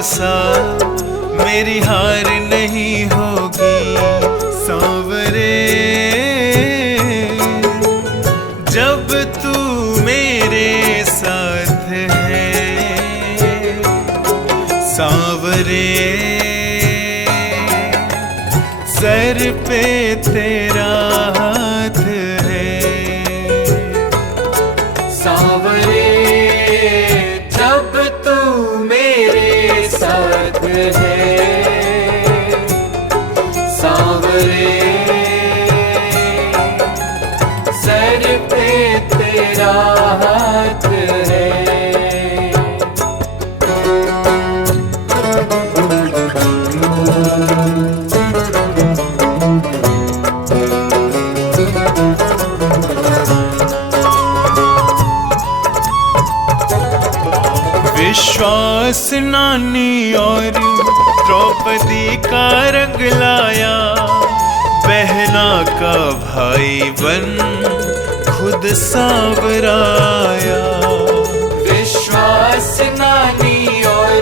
भरोसा, मेरी हार नहीं होगी सांवरे। जब तू मेरे साथ है सांवरे, सर पे तेरा हाथ है सांवरे। जब तू मेरे साथ है सांवरे, सर पे तेरा हाथ है। विश्वास नानी और द्रौपदी का रंग लाया, बहना का भाई बन खुद सांवराया। विश्वास नानी और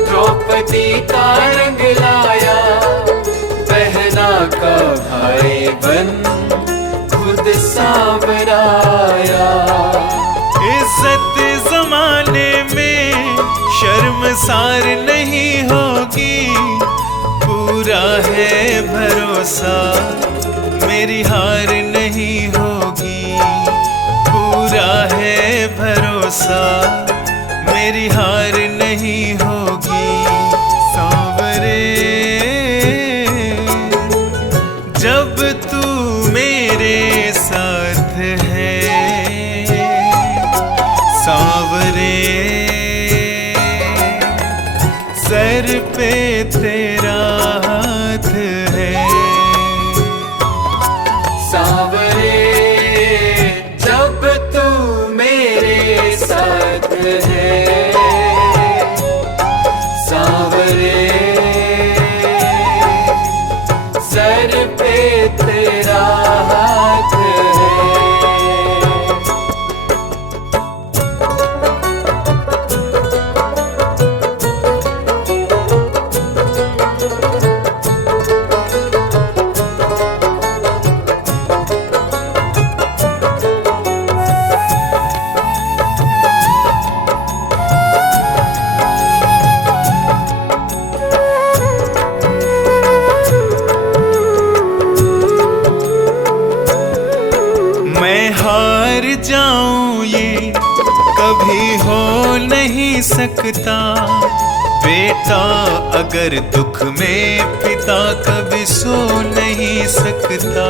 द्रौपदी का रंग लाया, बहना का भाई बन खुद सांवराया। इज्जत जमाने में शर्मसार नहीं होगी, पूरा है भरोसा, मेरी हार नहीं होगी। पूरा है भरोसा, मेरी हार नहीं होगी सांवरे। जब तू मेरे साथ है सांवरे, सर पे तेरा हाथ है सांवरे। जब तू मेरे साथ है सांवरे, सर पे तेरा हाथ है। मैं हार जाऊं ये कभी हो नहीं सकता, बेटा अगर दुख में पिता कभी सो नहीं सकता।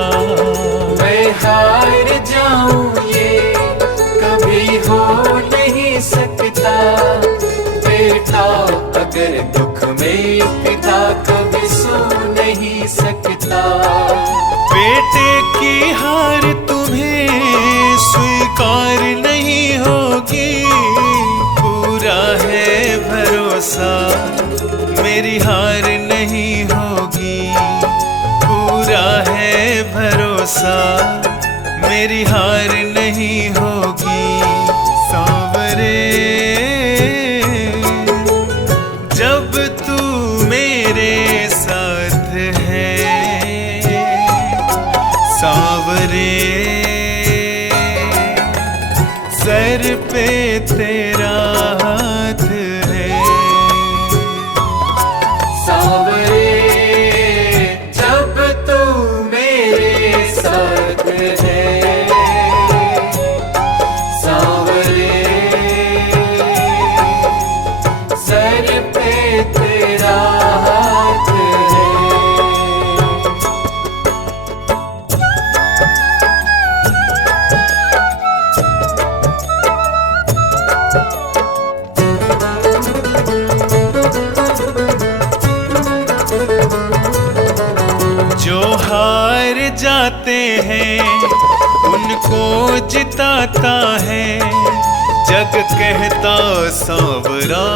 मैं हार जाऊं ये कभी हो नहीं सकता, बेटा अगर दुख में पिता कभी सो नहीं सकता। बेटे की हार तुम्हें स्वीकार नहीं होगी, पूरा है भरोसा, मेरी हार नहीं होगी। पूरा है भरोसा, मेरी हार नहीं होगी सांवरे। जब तू मेरे साथ है सांवरे, सर पे तेरा हाथ है सांवरे। जब तू मेरे साथ है सांवरे, सर पे तेरा हाथ है। जो हार जाते हैं उनको जिताता है, जग कहता सांवरा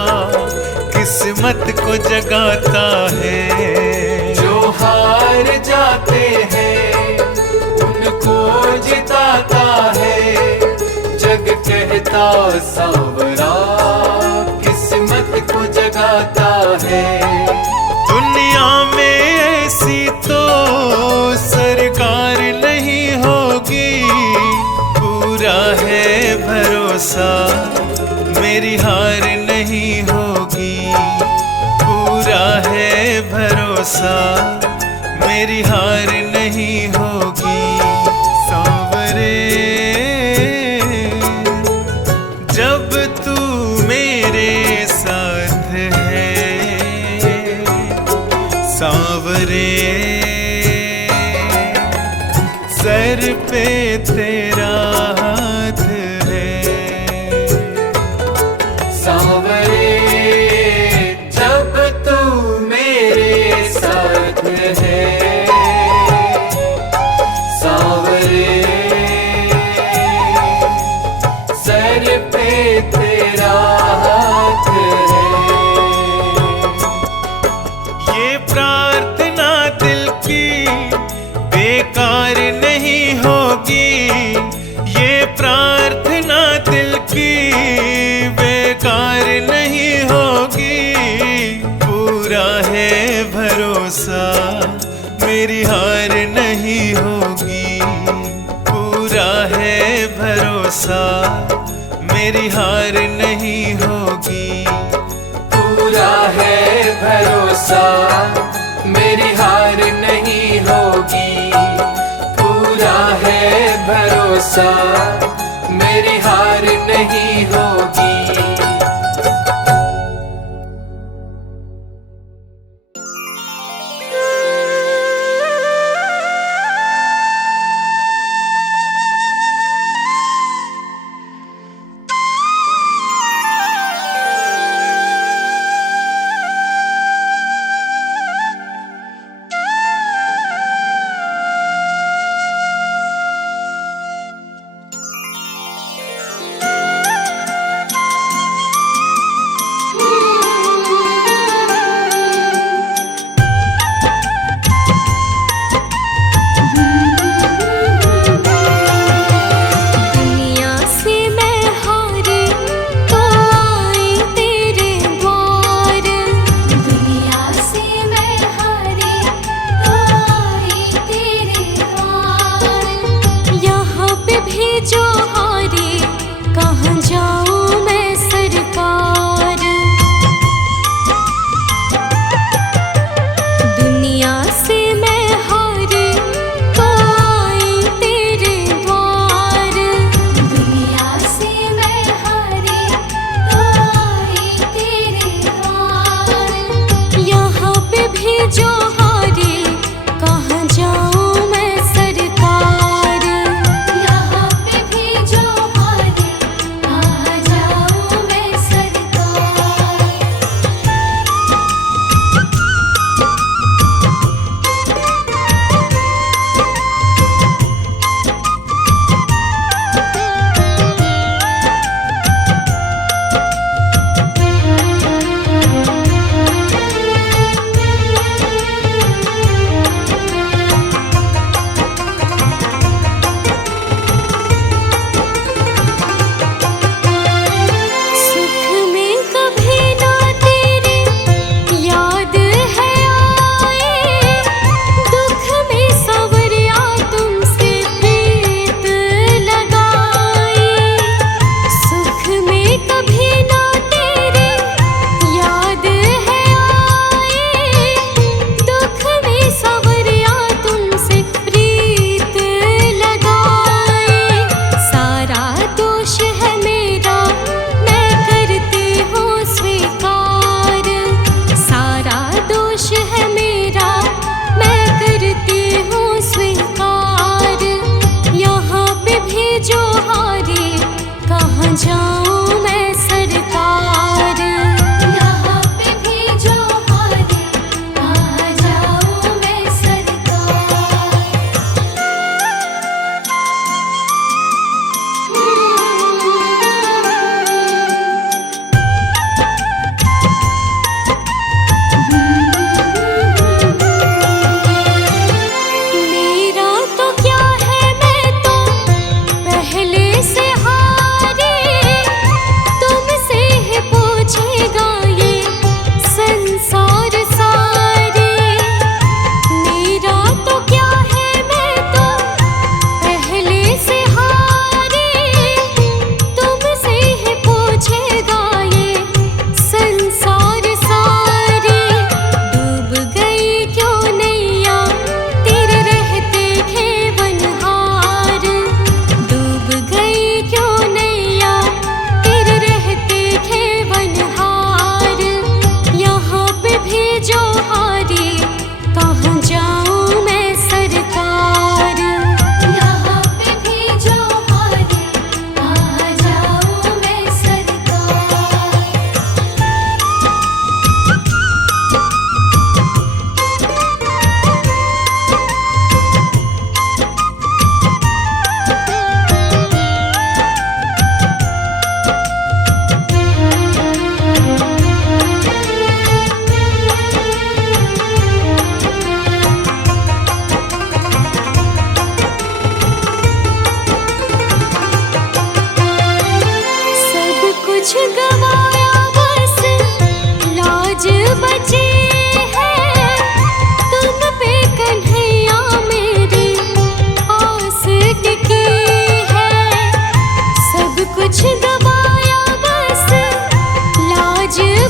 किस्मत को जगाता है। जो हार जाते हैं उनको जिताता है, जग कहता सांवरा किस्मत को जगाता है। दुनिया में ऐसी तो सरकार नहीं होगी, पूरा है भरोसा मेरी हार नहीं होगी, पूरा है भरोसा मेरी हार नहीं होगी। सांवरे जब तू मेरे साथ है, सांवरे सर पे तेरा हाथ है। सांवरे जब तू मेरे साथ है, सांवरे सर पे तेरा हाथ है। ये प्रार्थना दिल की बेकार नहीं होगी, ये प्रार्थना दिल की बेकार नहीं होगी, पूरा है भरोसा मेरी हार नहीं होगी, पूरा है भरोसा मेरी हार नहीं होगी, पूरा है भरोसा मेरी हार नहीं होगी, पूरा है भरोसा मेरी हार नहीं होगी।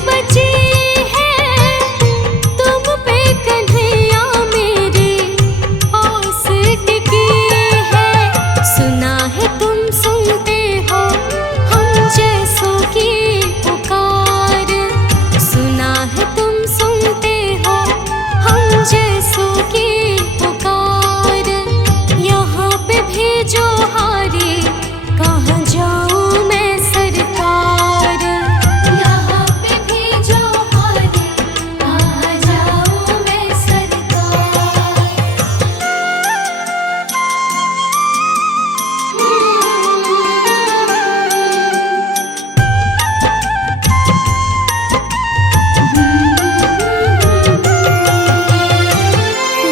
बची है तुम पे कन्हैया मेरी आस टिकी है। सुना है तुम सुनते हो हम जैसों की पुकार, सुना है तुम सुनते हो हम जैसों की पुकार। यहाँ पे भेजो हारी कहाँ जाऊँ मैं सरकार, यहाँ पे भेजो हारी कहाँ जाऊँ मैं सरकार।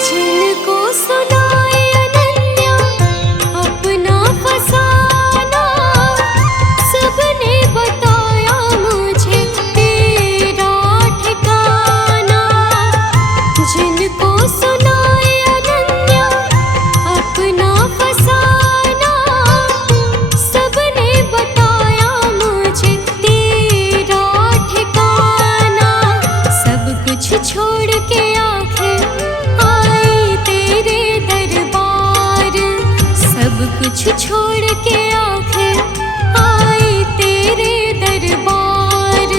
जिनको सुनाए अनन्या अपना फसाना, सबने बताया मुझे तेरा ठिकाना। जिनको सुनाए अनन्या अपना फसाना, सबने बताया मुझे तेरा ठिकाना। सब कुछ छोड़ के आखिर आई तेरे दरबार, सब कुछ छोड़ के आखिर आई तेरे दरबार।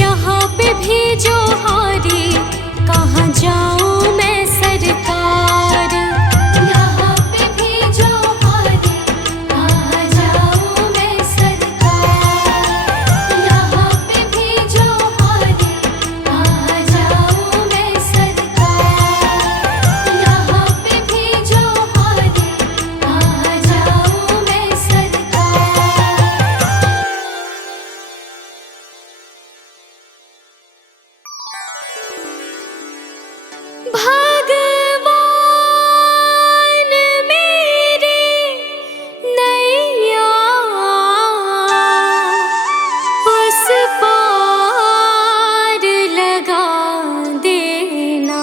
यहाँ पे भेजो हारी कहाँ जाऊँ मैं सरकार, यहाँ पे भेजो हारी कहाँ जाऊँ मैं सरकार, यहाँ पे भेजो हारी कहाँ जाऊँ मैं सरकार, यहाँ पे भेजो हारी कहाँ जाऊँ मैं सरकार। भगवान मेरी नैया उस पार लगा देना।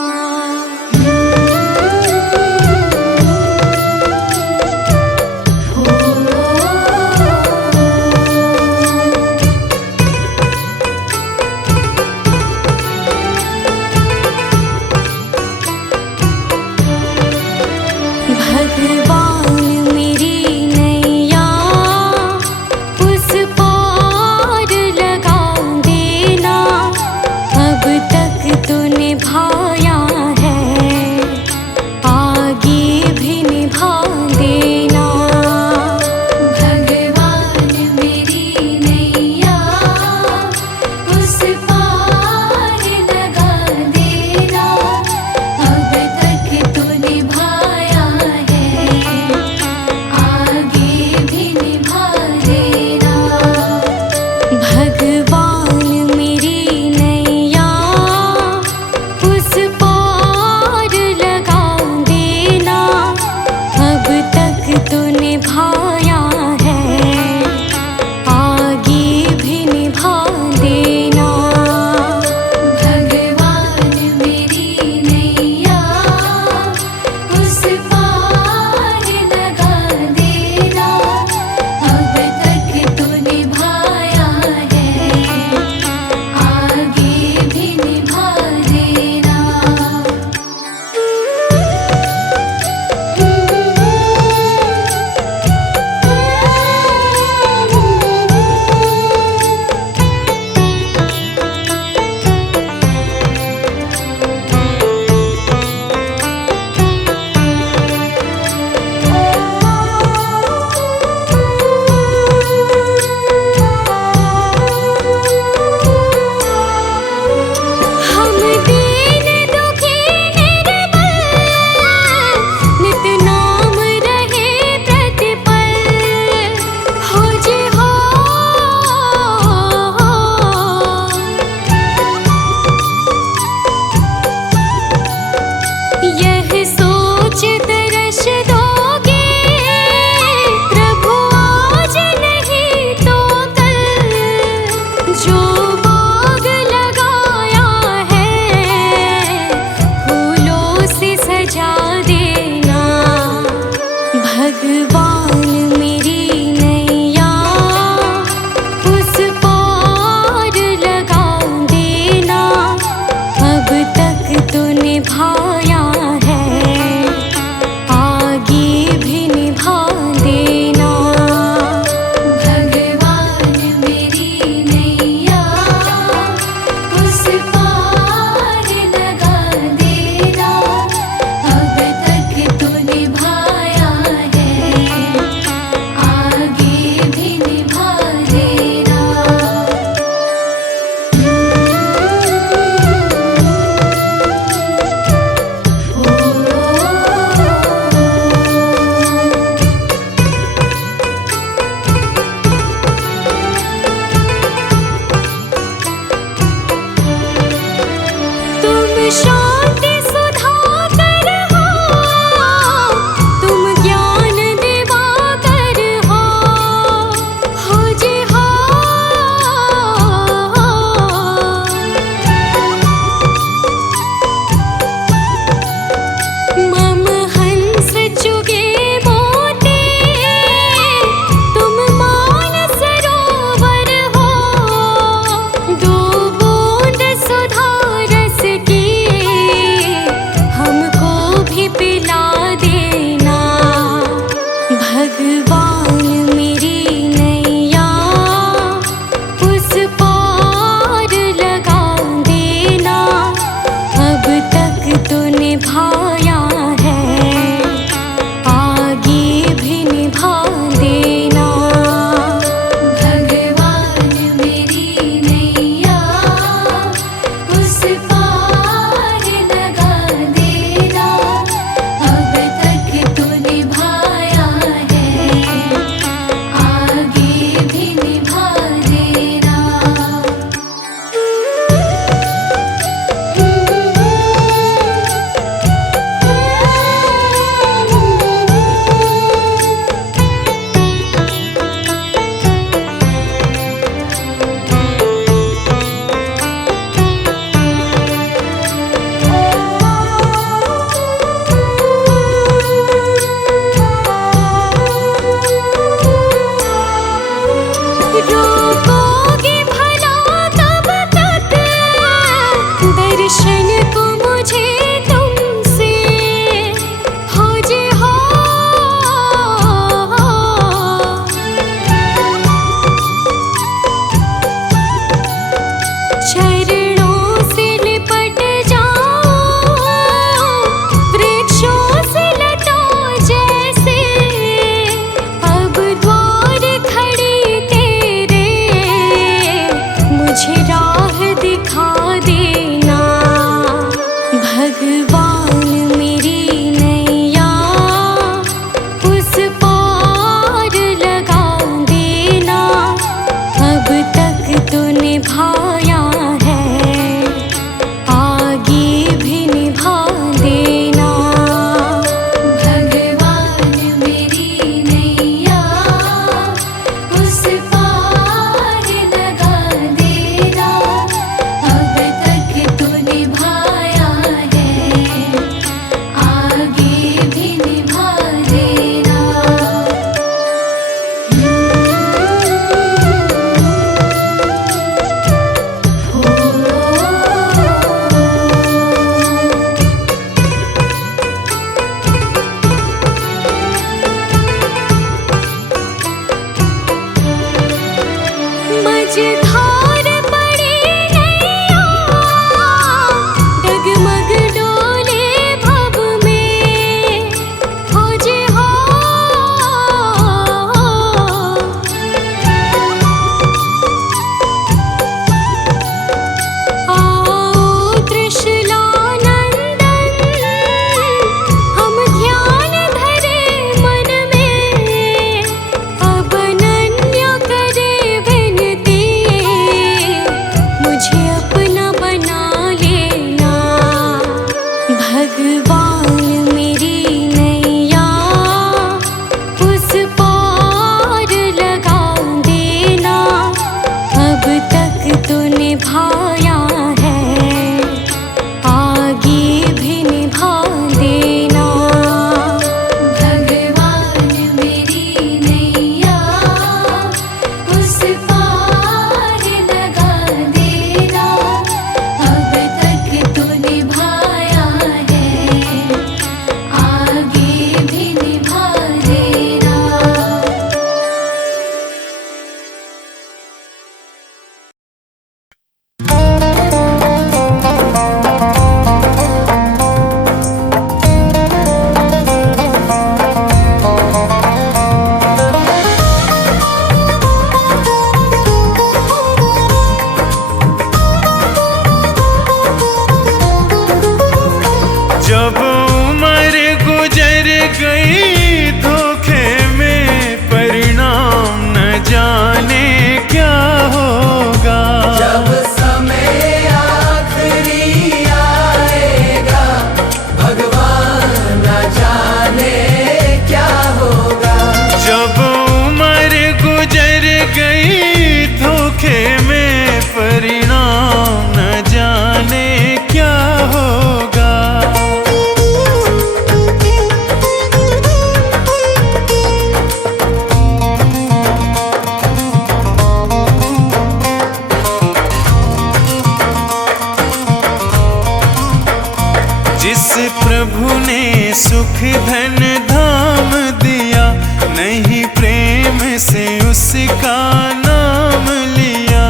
प्रभु ने सुख धन धाम दिया, नहीं प्रेम से उसका नाम लिया।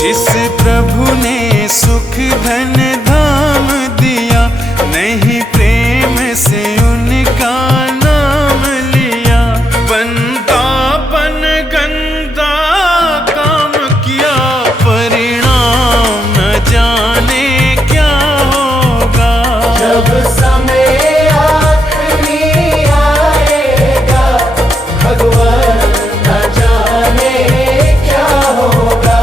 जिस प्रभु ने सुख धन धाम दिया, नहीं प्रेम से उनका नाम लिया। बंदापन गंदा काम किया, परिणाम न जाने क्या होगा। जब समय आखिरी आएगा, भगवान न जाने क्या होगा।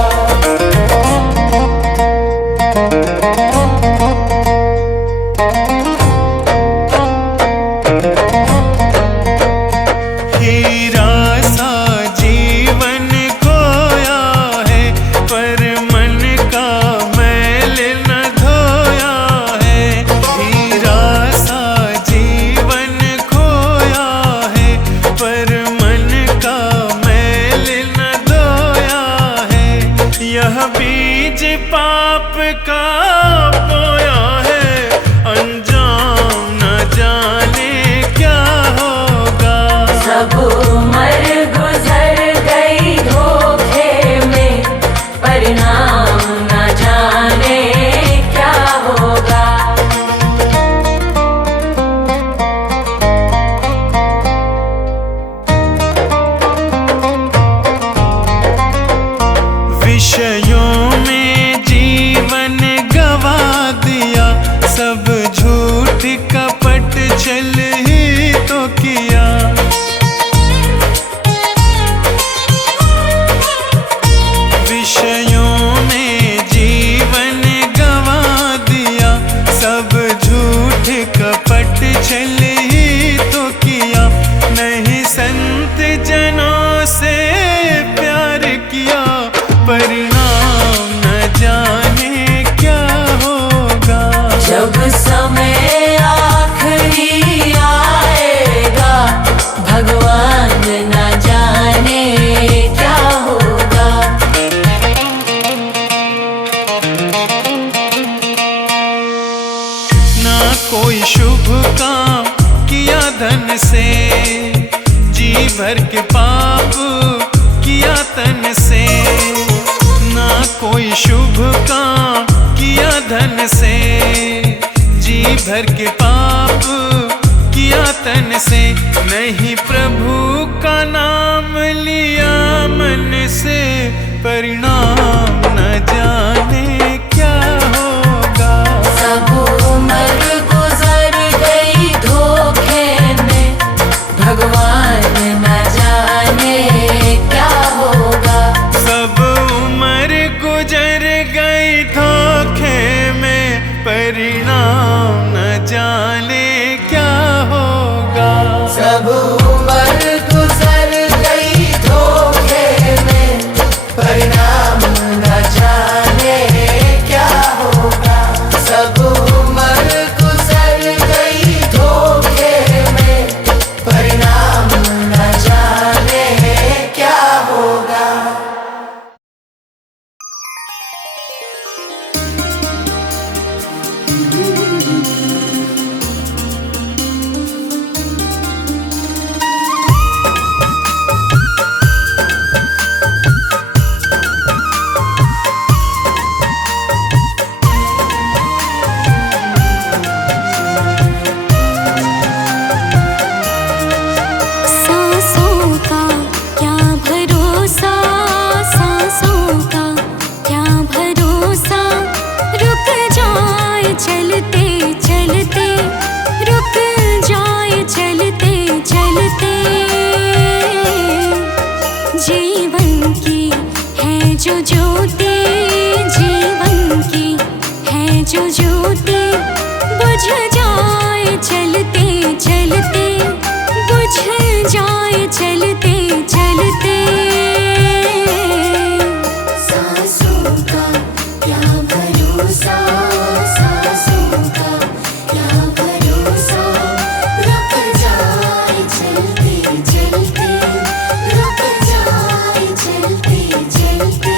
हीरा सा जीवन खोया है, पर मन का मैल न धोया है। हीरा सा जीवन खोया है, पर मन का मैल न धोया है। यह बीज पाप का बोया है, अंजाम न जाने क्या होगा। सब उम्र गुजर गई धोखे में, परिणाम न जाने क्या होगा। विषयों में जीवन गवा दिया, सब झूठ कपट छल ही तो किया। विषयों में जीवन गवा दिया, सब झूठ कपट छल ही तो किया। नहीं संत जनों से प्यार किया, परिणाम न जाने क्या होगा। जब समय आखिरी आएगा, भगवान न जाने क्या होगा। ना कोई शुभ काम किया धन से, जी भर के पाप किया तन से। ना कोई शुभ काम किया धन से, जी भर के पाप किया तन से। नहीं प्रभु का नाम लिया मन से, परिणाम न जाने क्या होगा। सब उम्र गुजर गई धोखे में, भगवान न जाने क्या होगा। सब उम्र गुजर गई धोखे में, परिणाम न जाने क्या होगा। सब उम्र गुजर गई धोखे में, परिणाम न जाने क्या होगा। सब उम्र गुजर गई धोखे में, परिणाम न जाने क्या होगा। सांसों का क्या भरोसा, सांसों का क्या भरोसा। रुक जाए चलते चलते, रुक जाए चलते चलते। जीवन की है जो ज्योति, जीवन की है जो ज्योति। बुझ जाए चलते चलते, बुझ जाए चलते चलते। सांसों का क्या भरोसा, सांसों का क्या भरोसा। रुक जाए चलते चलते, रुक जाए चलते चलते।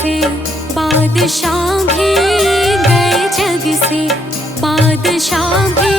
से बादशाह भी गए जग से, बादशाह भी